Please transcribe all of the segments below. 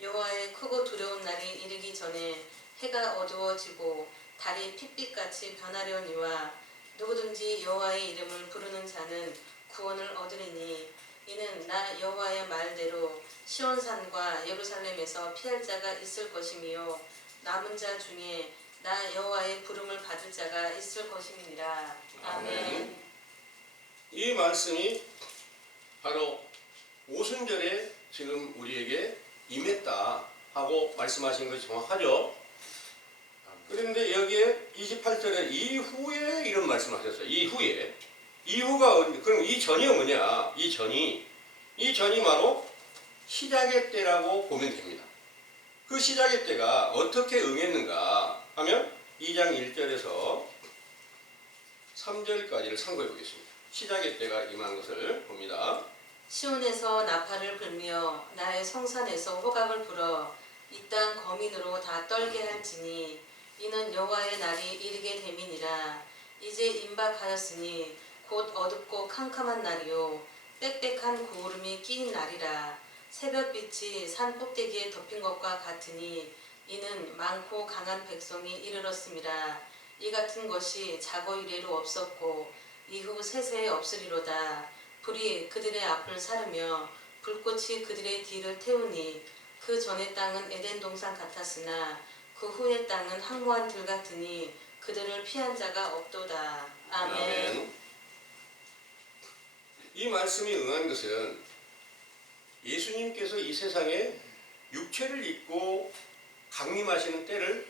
여호와의 크고 두려운 날이 이르기 전에 해가 어두워지고 달이 핏빛같이 변하려니와 누구든지 여호와의 이름을 부르는 자는 구원을 얻으리니 이는 나 여호와의 말대로 시온산과 예루살렘에서 피할 자가 있을 것이며 남은 자 중에 나 여호와의 부름을 받을 자가 있을 것임이니라 아멘. 이 말씀이 바로 오순절에 지금 우리에게 임했다 하고 말씀하신 것이 정확하죠. 그런데 여기에 28절에 이후에 이런 말씀하셨어요. 이후에 이후가 그럼 이 전이 뭐냐? 이 전이 이 전이 바로 시작의 때라고 보면 됩니다. 그 시작의 때가 어떻게 응했는가 하면 2장 1절에서 3절까지를 참고해 보겠습니다. 시작의 때가 임한 것을 봅니다. 시온에서 나팔을 불며 나의 성산에서 호각을 불어 이 땅 거민으로 다 떨게 할지니 이는 여호와의 날이 이르게 됨이니라. 이제 임박하였으니 곧 어둡고 캄캄한 날이요 빽빽한 고울음이 낀 날이라. 새벽빛이 산 꼭대기에 덮인 것과 같으니 이는 많고 강한 백성이 이르렀음이라 이 같은 것이 자고 이래로 없었고 이후 세세에 없으리로다 불이 그들의 앞을 사르며 불꽃이 그들의 뒤를 태우니 그 전의 땅은 에덴 동산 같았으나 그 후의 땅은 황무한 들 같으니 그들을 피한 자가 없도다. 아멘. 이 말씀이 응한 것은 예수님께서 이 세상에 육체를 입고 강림하시는 때를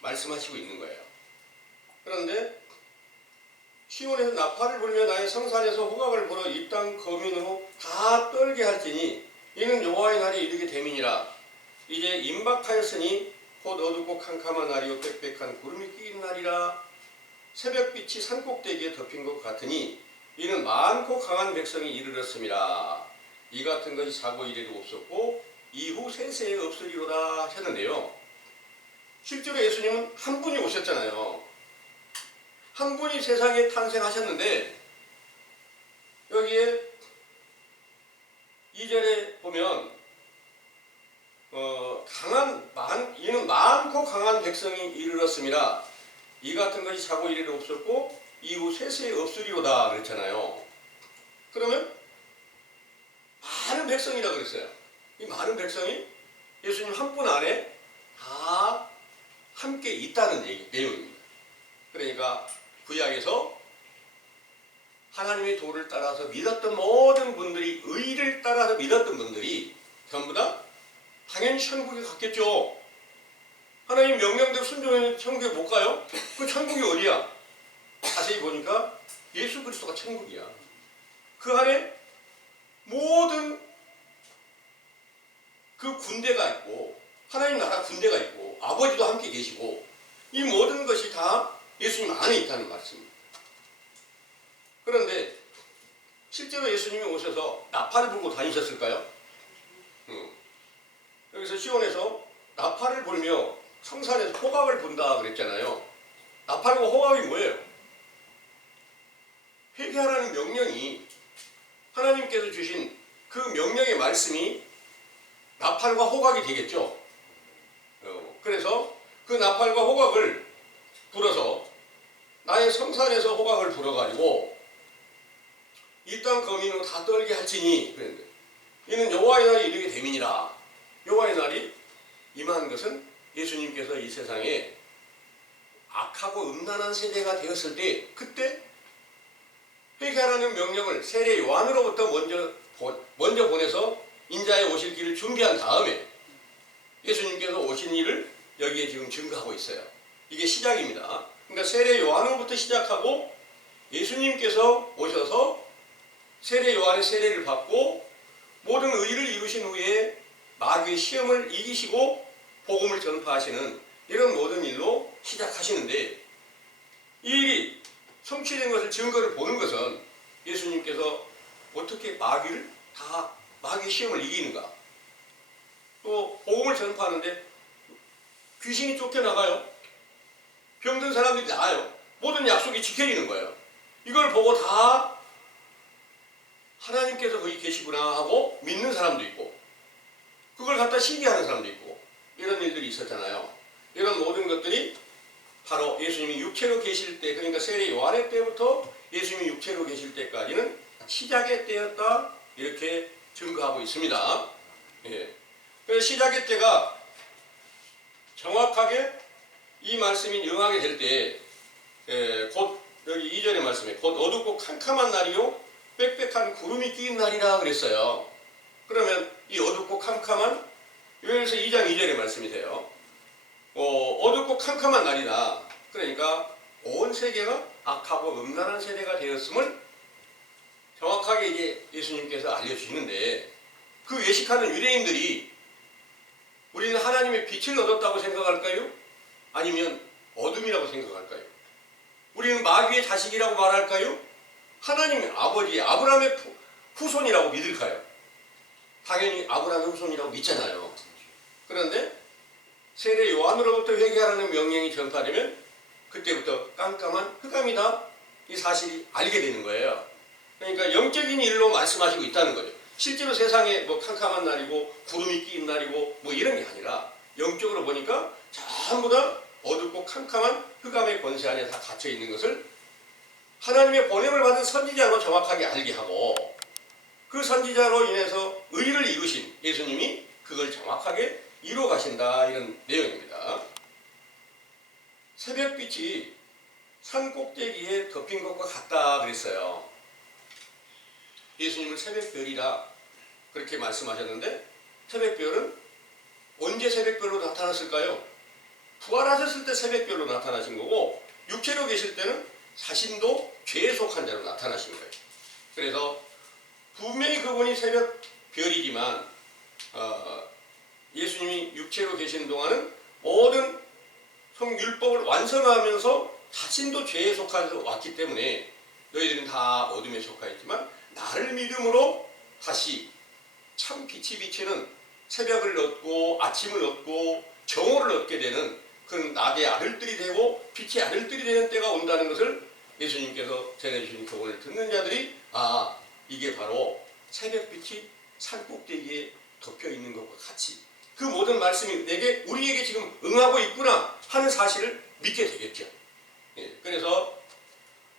말씀하시고 있는 거예요. 그런데 시온에서 나팔을 불며 나의 성산에서 호각을 불어 이 땅 거민으로 다 떨게 할지니 이는 여호와의 날이 이르게 됨이니라 이제 임박하였으니 곧 어둡고 캄캄한 날이요 빽빽한 구름이 끼인 날이라 새벽빛이 산꼭대기에 덮인 것 같으니 이는 많고 강한 백성이 이르렀습니다. 이 같은 것이 자고 이래도 없었고 이후 세세에 없으리로다 하셨는데요. 실제로 예수님은 한 분이 오셨잖아요. 한 분이 세상에 탄생하셨는데 여기에 2절에 보면 어, 강한 많 이는 많고 강한 백성이 이르렀습니다. 이 같은 것이 자고 이래도 없었고 이후 세세에 없으리로다 그랬잖아요. 그러면 많은 백성이라 그랬어요. 이 많은 백성이 예수님 한 분 안에 다 함께 있다는 얘기, 내용입니다. 그러니까 구약에서 하나님의 도를 따라서 믿었던 모든 분들이 의를 따라서 믿었던 분들이 전부 다 당연히 천국에 갔겠죠. 하나님 명령대로 순종하는 천국에 못 가요? 그 천국이 어디야? 자세히 보니까 예수 그리스도가 천국이야. 그 안에 모든 그 군대가 있고 하나님 나라 군대가 있고 아버지도 함께 계시고 이 모든 것이 다 예수님 안에 있다는 말씀입니다. 그런데 실제로 예수님이 오셔서 나팔을 불고 다니셨을까요? 음. 여기서 시온에서 나팔을 불며 성산에서 호각을 분다 그랬잖아요. 나팔과 호각이 뭐예요? 회개하라는 명령이 하나님께서 주신 그 명령의 말씀이 나팔과 호각이 되겠죠. 어, 그래서 그 나팔과 호각을 불어서 나의 성산에서 호각을 불어가지고 이 땅 거민으로 다 떨게 할지니 그랬는데 이는 여호와의 날이 이르게 됨이니라. 여호와의 날이 임한 것은 예수님께서 이 세상에 악하고 음란한 세대가 되었을 때 그때 회개하라는 명령을 세례 요한으로부터 먼저 보- 먼저 보내서 인자의 오실 길을 준비한 다음에 예수님께서 오신 일을 여기에 지금 증거하고 있어요. 이게 시작입니다. 그러니까 세례 요한으로부터 시작하고 예수님께서 오셔서 세례 요한의 세례를 받고 모든 의를 이루신 후에 마귀의 시험을 이기시고 복음을 전파하시는 이런 모든 일로 시작하시는데 이 일이 성취된 것을 증거를 보는 것은 예수님께서 어떻게 마귀를 다 마귀 시험을 이기는가? 또 복음을 전파하는데 귀신이 쫓겨나가요 병든 사람들이 나아요 모든 약속이 지켜지는 거예요 이걸 보고 다 하나님께서 거기 계시구나 하고 믿는 사람도 있고 그걸 갖다 시기하는 사람도 있고 이런 일들이 있었잖아요. 이런 모든 것들이 바로 예수님이 육체로 계실 때 그러니까 세례 요한의 때부터 예수님이 육체로 계실 때까지는 시작의 때였다 이렇게 증거하고 있습니다. 예. 그래서 시작의 때가 정확하게 이 말씀이 응하게 될 때, 예, 곧 여기 2절의 말씀에 곧 어둡고 캄캄한 날이요 빽빽한 구름이 끼인 날이라 그랬어요. 그러면 이 어둡고 캄캄한 요에서 2장 2절의 말씀이세요. 어, 어둡고 캄캄한 날이다. 그러니까 온 세계가 악하고 음란한 세대가 되었음을 정확하게 이제 예수님께서 알려주시는데 그 외식하는 유대인들이 우리는 하나님의 빛을 얻었다고 생각할까요? 아니면 어둠이라고 생각할까요? 우리는 마귀의 자식이라고 말할까요? 하나님의 아버지 아브라함의 후- 후손이라고 믿을까요? 당연히 아브라함의 후손이라고 믿잖아요. 그런데 세례 요한으로부터 회개하라는 명령이 전파되면 그때부터 깜깜한 흑암이다 이 사실이 알게 되는 거예요. 그러니까 영적인 일로 말씀하시고 있다는 거죠. 실제로 세상에 뭐 캄캄한 날이고 구름이 끼인 날이고 뭐 이런 게 아니라 영적으로 보니까 전부 다 어둡고 캄캄한 흑암의 권세 안에 다 갇혀 있는 것을 하나님의 보냄을 받은 선지자로 정확하게 알게 하고 그 선지자로 인해서 의를 이루신 예수님이 그걸 정확하게 이루어 가신다 이런 내용입니다. 새벽빛이 산 꼭대기에 덮인 것과 같다 그랬어요. 예수님을 새벽별이라 그렇게 말씀하셨는데 새벽별은 언제 새벽별로 나타났을까요? 부활하셨을 때 새벽별로 나타나신 거고 육체로 계실 때는 자신도 죄에 속한 자로 나타나신 거예요. 그래서 분명히 그분이 새벽별이지만 어, 예수님이 육체로 계신 동안은 모든 성율법을 완성하면서 자신도 죄에 속하여 왔기 때문에 너희들은 다 어둠에 속하 있지만 나를 믿음으로 다시 참 빛이 비치는 새벽을 얻고 아침을 얻고 정오를 얻게 되는 그런 낙의 아들들이 되고 빛의 아들들이 되는 때가 온다는 것을 예수님께서 전해주신 교훈을 듣는 자들이 아 이게 바로 새벽빛이 산 꼭대기에 덮여 있는 것과 같이 그 모든 말씀이 내게 우리에게 지금 응하고 있구나 하는 사실을 믿게 되겠죠. 예, 그래서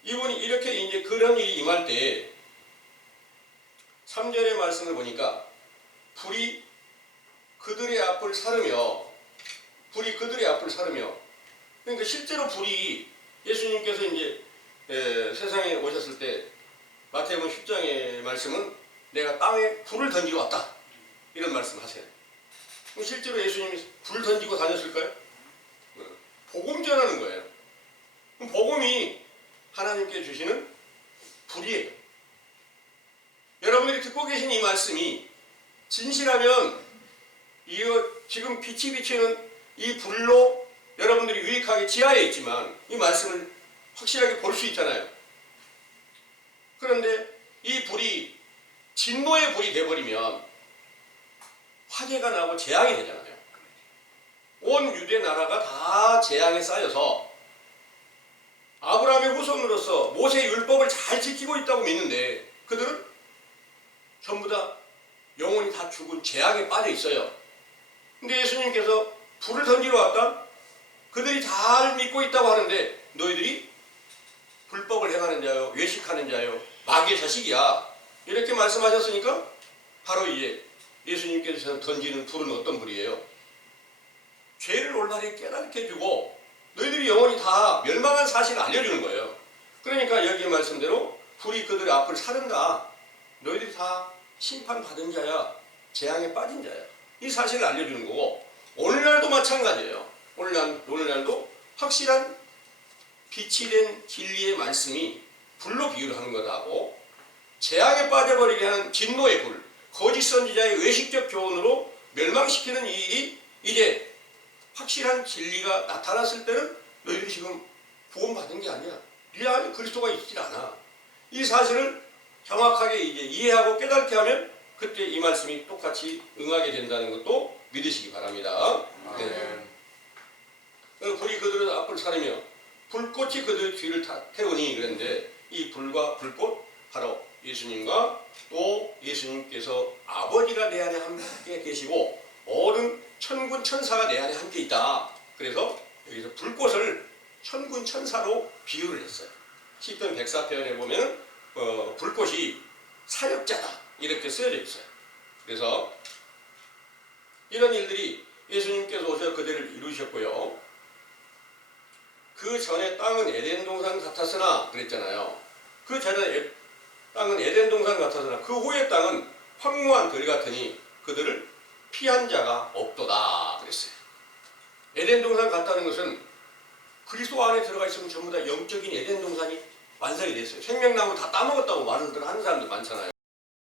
이분이 이렇게 이제 그런 일이 임할 때 3절의 말씀을 보니까 불이 그들의 앞을 사르며 불이 그들의 앞을 사르며 그러니까 실제로 불이 예수님께서 이제 에, 세상에 오셨을 때 마태복음 10장의 말씀은 내가 땅에 불을 던지고 왔다 이런 말씀 하세요. 그럼 실제로 예수님이 불 던지고 다녔을까요? 어, 복음 전하는 거예요. 그럼 복음이 하나님께 주시는 불이에요. 여러분들이 듣고 계신 이 말씀이 진실하면 이 지금 빛이 비치는 이 불로 여러분들이 유익하게 지하에 있지만 이 말씀을 확실하게 볼 수 있잖아요. 그런데 이 불이 진노의 불이 돼버리면 화재가 나고 재앙이 되잖아요. 온 유대 나라가 다 재앙에 쌓여서 아브라함의 후손으로서 모세 율법을 잘 지키고 있다고 믿는데 그들은 전부 다 영혼이 다 죽은 재앙에 빠져 있어요. 근데 예수님께서 불을 던지러 왔다? 그들이 잘 믿고 있다고 하는데 너희들이 불법을 행하는 자요, 외식하는 자요, 마귀의 자식이야. 이렇게 말씀하셨으니까 바로 이제 예수님께서 던지는 불은 어떤 불이에요? 죄를 올바르게 깨닫게 해주고 너희들이 영원히 다 멸망한 사실을 알려주는 거예요. 그러니까 여기 말씀대로 불이 그들의 앞을 사른다. 너희들이 다 심판받은 자야. 재앙에 빠진 자야. 이 사실을 알려주는 거고 오늘날도 마찬가지예요. 오늘날, 오늘날도 확실한 빛이 된 진리의 말씀이 불로 비유를 하는 거다고 재앙에 빠져버리게 하는 진노의 불, 거짓 선지자의 외식적 교훈으로 멸망시키는 이 일이 이제 확실한 진리가 나타났을 때는 너희들이 지금 구원받은 게 아니야. 네 안에 그리스도가 있질 않아. 이 사실을 정확하게 이제 이해하고 깨닫게 하면 그때 이 말씀이 똑같이 응하게 된다는 것도 믿으시기 바랍니다. 네. 어, 불이 그들의 앞을 사르며 불꽃이 그들의 뒤를 타- 태우니 그랬는데 이 불과 불꽃 바로 예수님과 또 예수님께서 아버지가 내 안에 함께 계시고 모든 천군 천사가 내 안에 함께 있다. 그래서 여기서 불꽃을 천군 천사로 비유를 했어요. 시편 104편에 보면 어, 불꽃이 사역자다 이렇게 쓰여져 있어요. 그래서 이런 일들이 예수님께서 오셔서 그들을 이루셨고요. 그 전에 땅은 에덴 동산 같았으나 그랬잖아요. 그 전에 에- 땅은 에덴 동산 같았으나 그 후의 땅은 황무한 들 같으니 그들을 피한 자가 없도다 그랬어요. 에덴 동산 같다는 것은 그리스도 안에 들어가 있으면 전부 다 영적인 에덴 동산이 완성이 됐어요. 생명나무 다 따먹었다고 말을 하는 사람들 많잖아요.